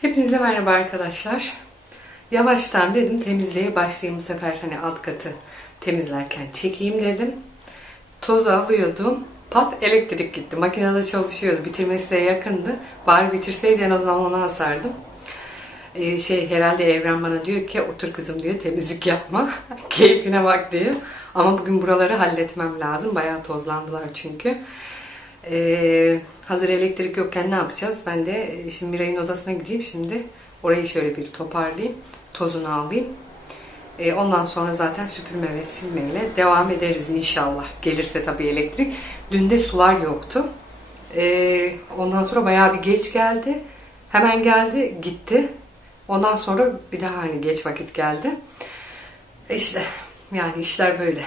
Hepinize merhaba arkadaşlar. Yavaştan dedim temizliğe başlayayım bu sefer hani alt katı temizlerken çekeyim dedim. Tozu alıyordum. Pat elektrik gitti. Makinede çalışıyordu. Bitirmesi de yakındı. Bari bitirseydi en azından ona asardım. Ee, şey herhalde Evren bana diyor ki otur kızım diyor temizlik yapma. Keyfine bak diyor. Ama bugün buraları halletmem lazım. Bayağı tozlandılar çünkü. Ee, hazır elektrik yokken ne yapacağız? Ben de e, şimdi Miray'ın odasına gideyim. Şimdi orayı şöyle bir toparlayayım. Tozunu alayım. Ee, ondan sonra zaten süpürme ve silmeyle devam ederiz inşallah. Gelirse tabii elektrik. Dün de sular yoktu. Ee, ondan sonra bayağı bir geç geldi. Hemen geldi, gitti. Ondan sonra bir daha hani geç vakit geldi. E işte yani işler böyle.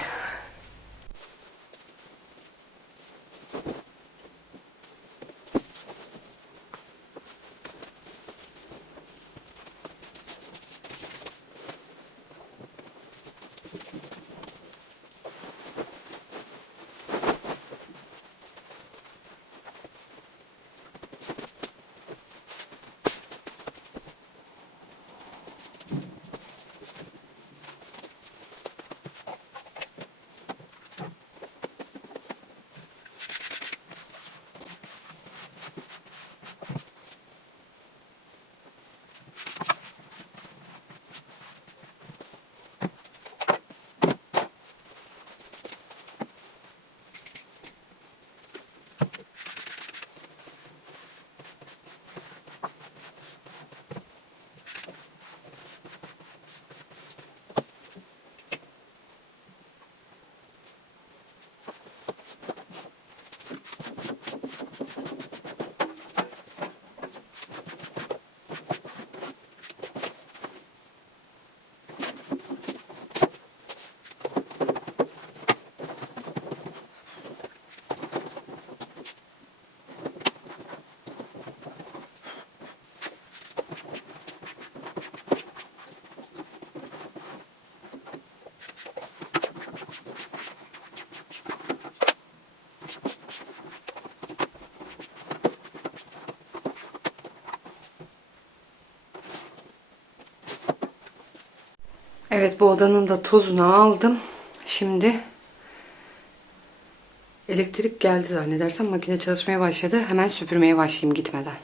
Evet bu odanın da tozunu aldım. Şimdi elektrik geldi zannedersem makine çalışmaya başladı. Hemen süpürmeye başlayayım gitmeden.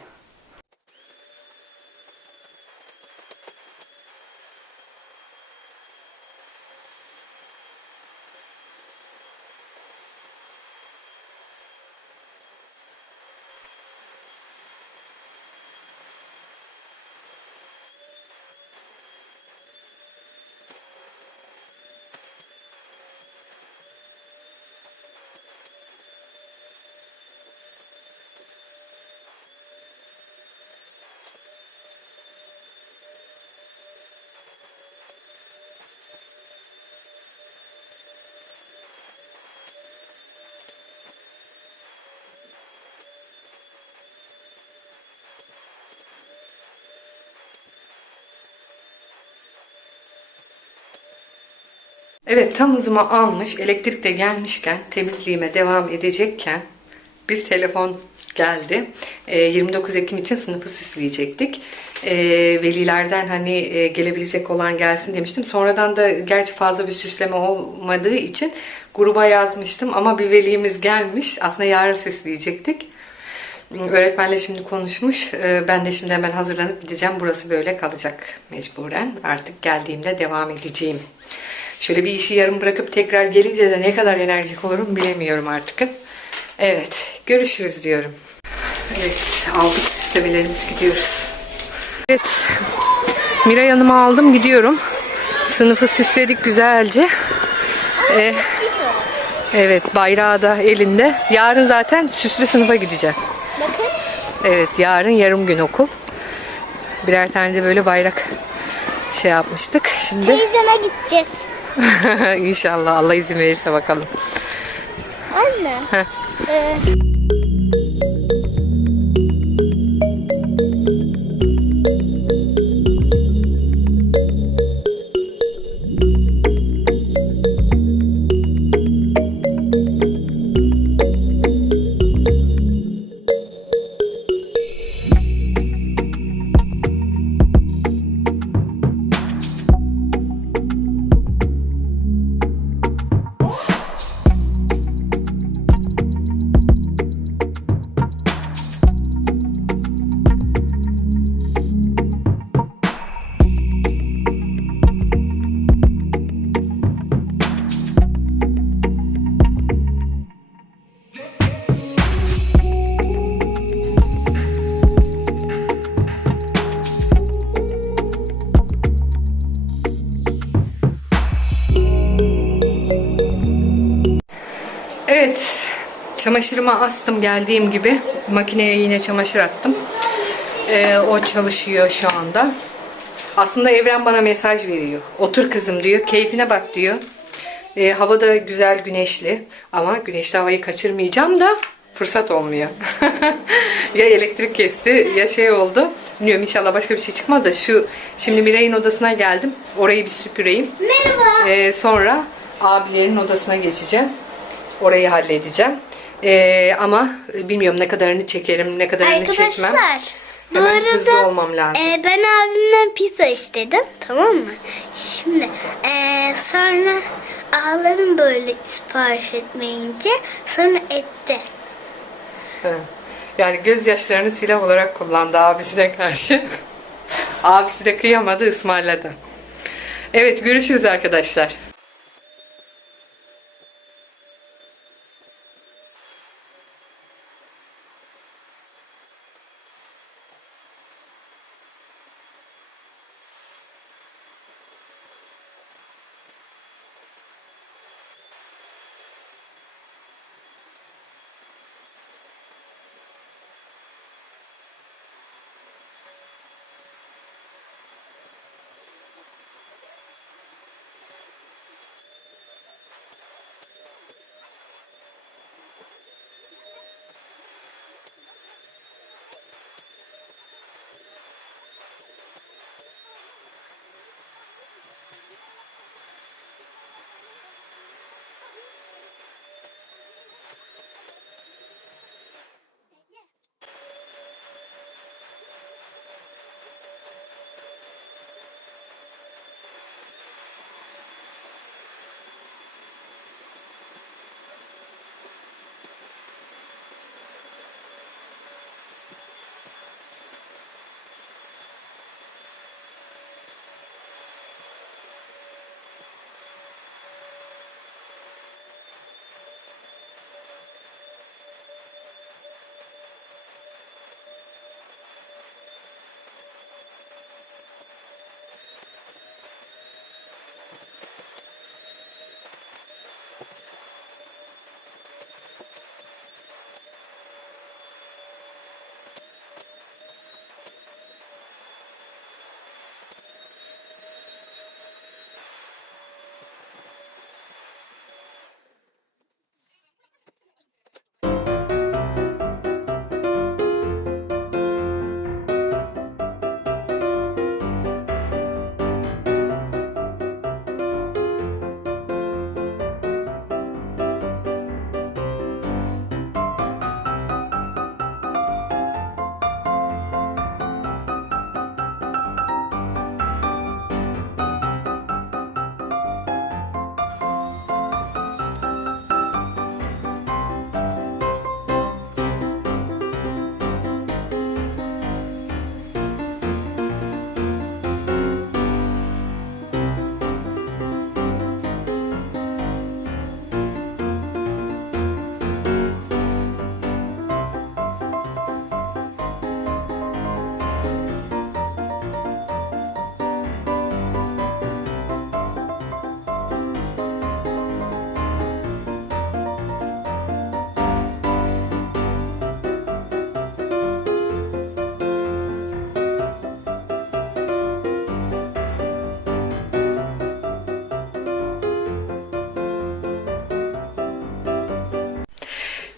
Evet tam hızıma almış elektrik de gelmişken temizliğime devam edecekken bir telefon geldi. Ee, 29 Ekim için sınıfı süsleyecektik. Ee, velilerden hani e, gelebilecek olan gelsin demiştim. Sonradan da gerçi fazla bir süsleme olmadığı için gruba yazmıştım ama bir velimiz gelmiş. Aslında yarın süsleyecektik. Öğretmenle şimdi konuşmuş. Ee, Ben de şimdi hemen hazırlanıp gideceğim. Burası böyle kalacak mecburen. Artık geldiğimde devam edeceğim. Şöyle bir işi yarım bırakıp tekrar gelince de ne kadar enerjik olurum bilemiyorum artık. Evet, görüşürüz diyorum. Evet, aldık süslemelerimiz gidiyoruz. Evet, Miray Hanım'ı aldım gidiyorum. Sınıfı süsledik güzelce. Ee, evet, bayrağı da elinde. Yarın zaten süslü sınıfa gideceğim. Evet, yarın yarım gün okul. Birer tane de böyle bayrak şey yapmıştık. Şimdi Teyzeme gideceğiz. İnşallah Allah izin verirse bakalım. Anne. Heh. Ee, çamaşırımı astım geldiğim gibi. Makineye yine çamaşır attım. Ee, o çalışıyor şu anda. Aslında Evren bana mesaj veriyor. Otur kızım diyor, keyfine bak diyor. Ee, hava da güzel güneşli ama güneşli havayı kaçırmayacağım da fırsat olmuyor. ya elektrik kesti ya şey oldu. Bilmiyorum inşallah başka bir şey çıkmaz da şu şimdi Miray'ın odasına geldim. Orayı bir süpüreyim. Merhaba. Ee, sonra abilerin odasına geçeceğim. Orayı halledeceğim. Ee, ama bilmiyorum ne kadarını çekerim, ne kadarını çekmem. Arkadaşlar. Bu Hemen hızlı arada olmam lazım. e, ben abimden pizza istedim. Tamam mı? Şimdi e, sonra ağladım böyle sipariş etmeyince. Sonra etti. Evet. Yani gözyaşlarını silah olarak kullandı abisine karşı. Abisi de kıyamadı, ısmarladı. Evet, görüşürüz arkadaşlar.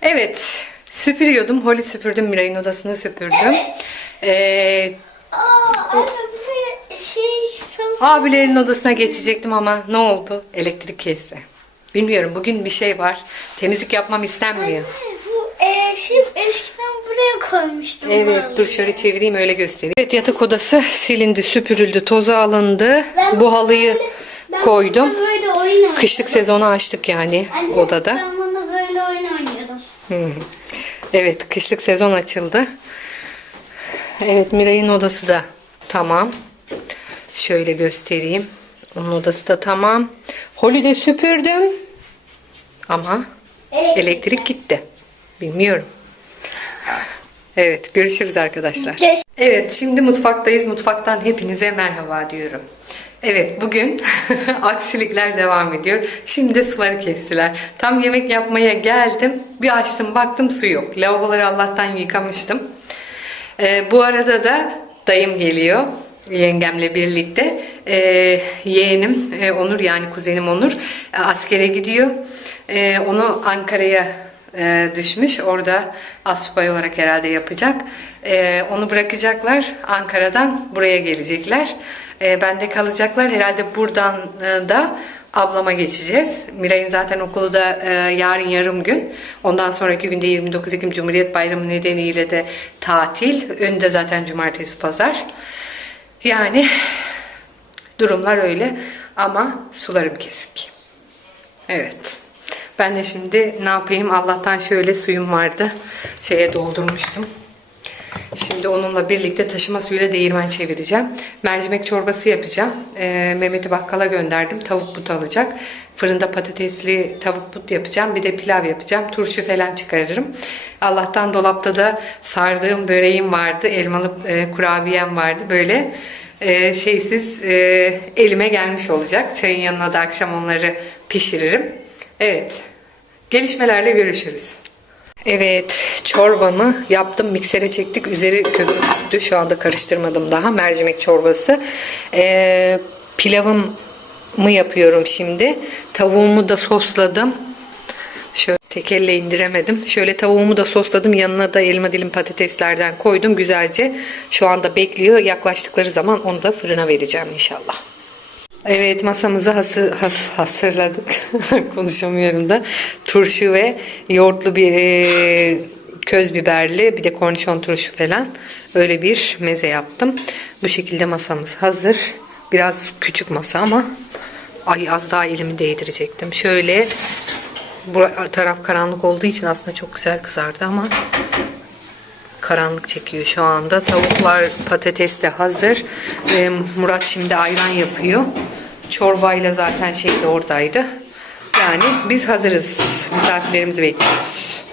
Evet, süpürüyordum. Holly süpürdüm, Miray'ın odasını süpürdüm. Ee, Aa, anne bu şey abilerin odasına geçecektim ama ne oldu? Elektrik kesti. Bilmiyorum, bugün bir şey var. Temizlik yapmam istenmiyor. Bu e, şey eskiden buraya koymuştum. Evet, vallahi. dur şöyle çevireyim öyle göstereyim. Evet, yatak odası silindi, süpürüldü, tozu alındı. Ben Bu halıyı ben koydum. böyle oyun. Kışlık sezonu açtık yani Anne, odada. Ben bununla böyle oyun oynuyordum. Hı. Evet, kışlık sezon açıldı. Evet, Miray'ın odası da tamam. Şöyle göstereyim. Onun odası da tamam. Holly de süpürdüm. Ama Evet. elektrik gitti. Bilmiyorum. Evet, görüşürüz arkadaşlar. Evet, şimdi mutfaktayız. Mutfaktan hepinize merhaba diyorum. Evet bugün aksilikler devam ediyor. Şimdi de suları kestiler. Tam yemek yapmaya geldim. Bir açtım baktım su yok. Lavaboları Allah'tan yıkamıştım. Ee, bu arada da dayım geliyor. Yengemle birlikte. Ee, yeğenim e, Onur yani kuzenim Onur e, askere gidiyor. Ee, onu Ankara'ya e, düşmüş. Orada asubay olarak herhalde yapacak. Ee, onu bırakacaklar. Ankara'dan buraya gelecekler. Ee, bende kalacaklar. Herhalde buradan e, da ablama geçeceğiz. Miray'ın zaten okulu da e, yarın yarım gün. Ondan sonraki günde 29 Ekim Cumhuriyet Bayramı nedeniyle de tatil. Önde zaten cumartesi pazar. Yani durumlar öyle ama sularım kesik. Evet. Ben de şimdi ne yapayım? Allah'tan şöyle suyum vardı. Şeye doldurmuştum. Şimdi onunla birlikte taşıma suyuyla değirmen çevireceğim. Mercimek çorbası yapacağım. Ee, Mehmet'i bakkala gönderdim. Tavuk but alacak. Fırında patatesli tavuk but yapacağım. Bir de pilav yapacağım. Turşu falan çıkarırım. Allah'tan dolapta da sardığım böreğim vardı. Elmalı e, kurabiyem vardı. Böyle e, şeysiz e, elime gelmiş olacak. Çayın yanına da akşam onları pişiririm. Evet. Gelişmelerle görüşürüz. Evet, çorbamı yaptım. Miksere çektik. Üzeri köpürdü. Şu anda karıştırmadım daha. Mercimek çorbası. Ee, pilavımı yapıyorum şimdi. Tavuğumu da sosladım. Şöyle tek elle indiremedim. Şöyle tavuğumu da sosladım. Yanına da elma dilim patateslerden koydum güzelce. Şu anda bekliyor. Yaklaştıkları zaman onu da fırına vereceğim inşallah. Evet masamızı hası, has, hazırladık. Konuşamıyorum da. Turşu ve yoğurtlu bir e, köz biberli bir de kornişon turşu falan. Öyle bir meze yaptım. Bu şekilde masamız hazır. Biraz küçük masa ama ay az daha elimi değdirecektim. Şöyle bu taraf karanlık olduğu için aslında çok güzel kızardı ama karanlık çekiyor şu anda. Tavuklar, patates de hazır. Ee, Murat şimdi ayran yapıyor. Çorbayla zaten şey de oradaydı. Yani biz hazırız. Misafirlerimizi bekliyoruz.